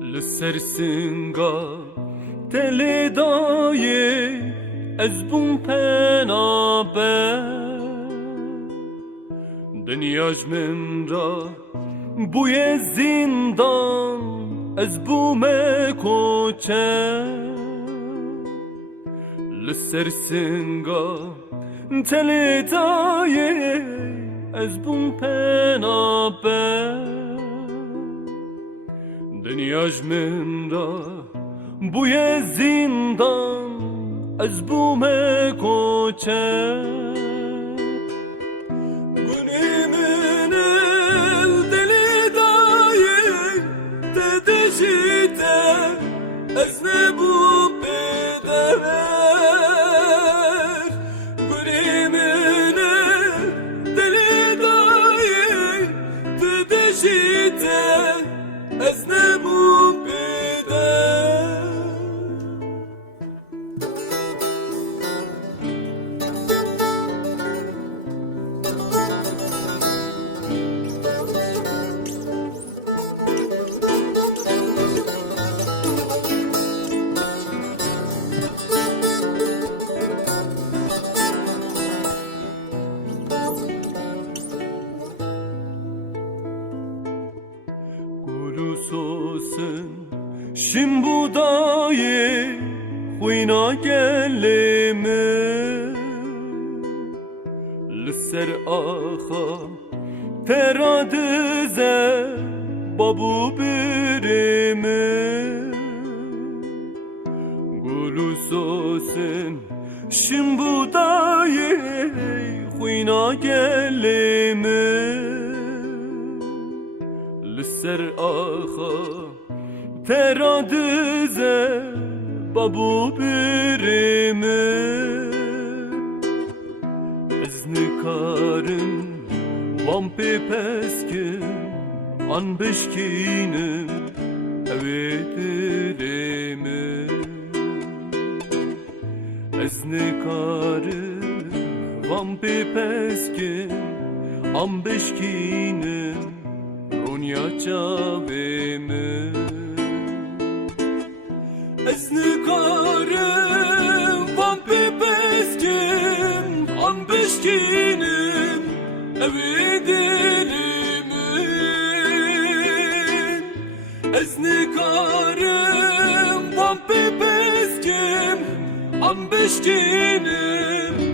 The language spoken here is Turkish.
لسرسنگا دل دایه از بوم پنابه دنیاش من را بوی زندان از بوم کوچه لسرسنگا دل دایه از بوم پنابه دنیاش من را بوی زندان از بوم کوچه گونه من دل دایه تدشیده از نبو پدر گونه من دل دایه تدشیده از نبو پدر Gulusosun şimbudaye huyna geleme Lisser ağa teradize babu birime Gulusosun şimbudaye huyna geleme لسر آخا ترادزه بابو برمه از نکارم وام پی پسکم آن بشکینم اوه درمه از نکارم وام پی پسکم آن بشکینم Ronya çaveme Ez nıkarım Van pepeskim An beşkinim Evi dilimin Ez nıkarım Van pepeskim An beşkinim